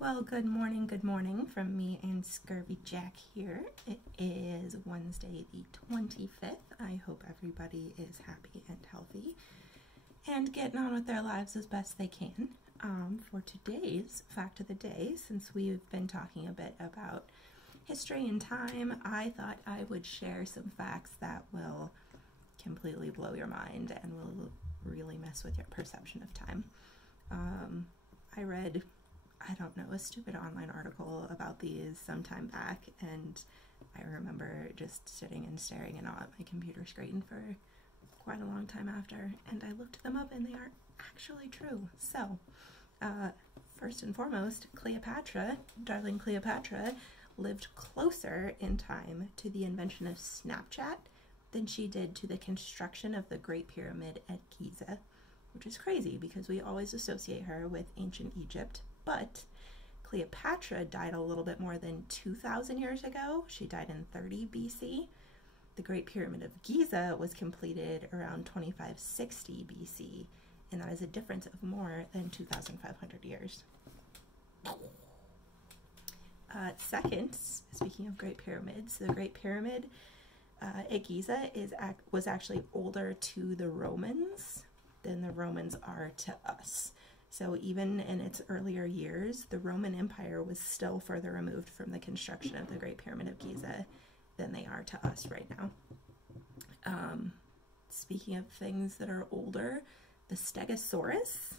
Well, good morning from me and Scurvy Jack here. It is Wednesday the 25th. I hope everybody is happy and healthy and getting on with their lives as best they can. For today's fact of the day, since we've been talking a bit about history and time, I thought I would share some facts that will completely blow your mind and will really mess with your perception of time. I read, I don't know, a stupid online article about these some time back, and I remember just sitting and staring in awe at my computer screen for quite a long time after, and I looked them up and they are actually true. So, first and foremost, Cleopatra, darling Cleopatra, lived closer in time to the invention of Snapchat than she did to the construction of the Great Pyramid at Giza, which is crazy because we always associate her with ancient Egypt, but Cleopatra died a little bit more than 2,000 years ago. She died in 30 BC. The Great Pyramid of Giza was completed around 2560 BC, and that is a difference of more than 2,500 years. Second, speaking of Great Pyramids, the Great Pyramid at Giza was actually older to the Romans than the Romans are to us. So even in its earlier years, the Roman Empire was still further removed from the construction of the Great Pyramid of Giza than they are to us right now. Speaking of things that are older, the Stegosaurus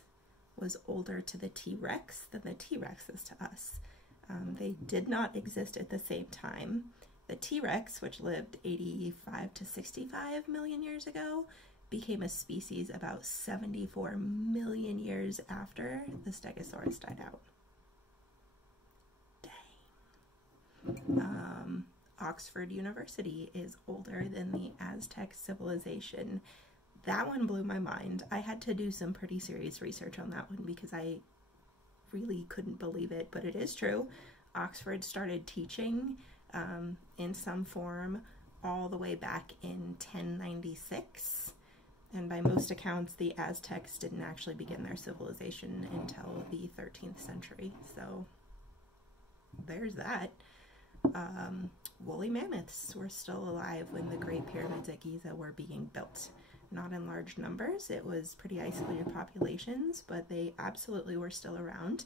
was older to the T-Rex than the T-Rex is to us. They did not exist at the same time. The T-Rex, which lived 85 to 65 million years ago, became a species about 74 million years after the Stegosaurus died out. Dang. Oxford University is older than the Aztec civilization. That one blew my mind. I had to do some pretty serious research on that one because I really couldn't believe it, but it is true. Oxford started teaching in some form all the way back in 1096. And by most accounts, the Aztecs didn't actually begin their civilization until the 13th century. So there's that. Woolly mammoths were still alive when the Great Pyramids at Giza were being built. Not in large numbers. It was pretty isolated populations, but they absolutely were still around.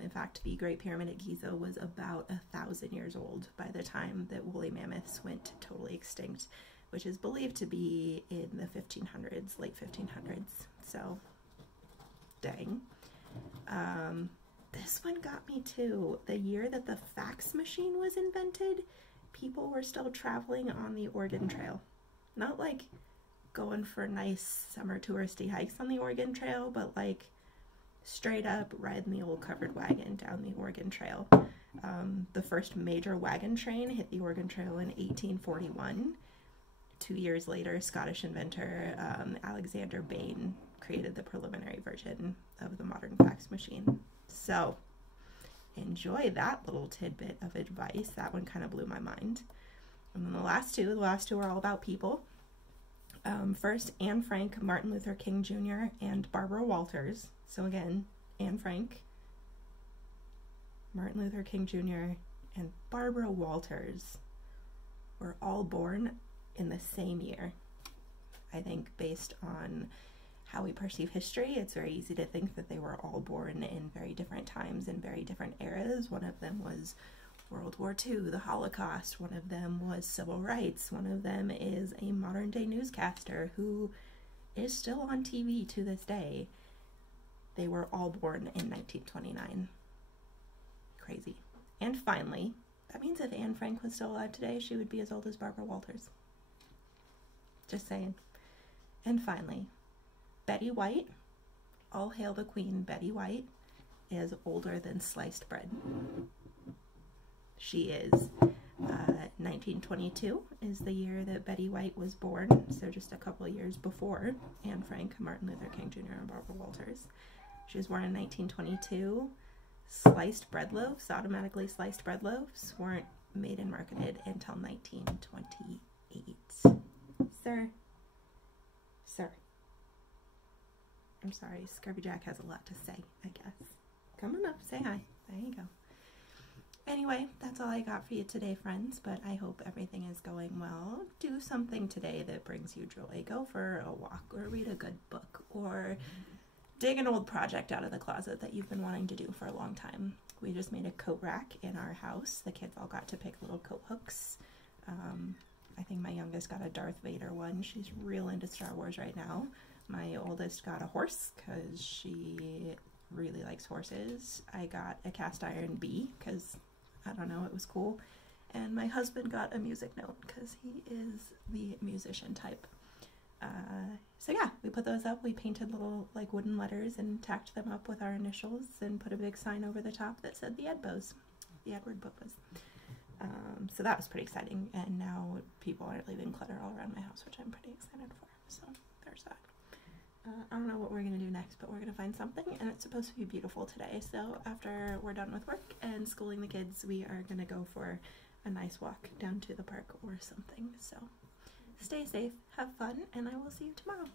In fact, the Great Pyramid at Giza was about 1,000 years old by the time that woolly mammoths went totally extinct, which is believed to be in the 1500s, late 1500s. So, dang. This one got me too. The year that the fax machine was invented, people were still traveling on the Oregon Trail. Not like going for nice summer touristy hikes on the Oregon Trail, but like straight up riding the old covered wagon down the Oregon Trail. The first major wagon train hit the Oregon Trail in 1841. 2 years later, Scottish inventor Alexander Bain created the preliminary version of the modern fax machine. So, enjoy that little tidbit of advice. That one kind of blew my mind. And then the last two are all about people. First, Anne Frank, Martin Luther King Jr., and Barbara Walters. So again, Anne Frank, Martin Luther King Jr., and Barbara Walters were all born in the same year. I think based on how we perceive history, it's very easy to think that they were all born in very different times and very different eras. One of them was World War II, the Holocaust. One of them was civil rights. One of them is a modern day newscaster who is still on TV to this day. They were all born in 1929. Crazy. And finally, that means if Anne Frank was still alive today, she would be as old as Barbara Walters. Just saying. And finally, Betty White, all hail the Queen, Betty White, is older than sliced bread. She is. 1922 is the year that Betty White was born, so just a couple of years before Anne Frank, Martin Luther King Jr., and Barbara Walters. She was born in 1922. Sliced bread loaves, automatically sliced bread loaves, weren't made and marketed until 1928. Sir. I'm sorry, Scurvy Jack has a lot to say, I guess. Come on up, say hi. There you go. Anyway, that's all I got for you today, friends, but I hope everything is going well. Do something today that brings you joy. Go for a walk, or read a good book, or dig an old project out of the closet that you've been wanting to do for a long time. We just made a coat rack in our house. The kids all got to pick little coat hooks. I think my youngest got a Darth Vader one. She's real into Star Wars right now. My oldest got a horse because she really likes horses. I got a cast iron bee because, I don't know, it was cool. And my husband got a music note because he is the musician type. So yeah, we put those up. We painted little like wooden letters and tacked them up with our initials and put a big sign over the top that said the Edwards-Bovas. So that was pretty exciting, and now people aren't leaving clutter all around my house, which I'm pretty excited for. So there's that. I don't know what we're going to do next, but we're going to find something, and it's supposed to be beautiful today. So after we're done with work and schooling the kids, we are going to go for a nice walk down to the park or something. So stay safe, have fun, and I will see you tomorrow.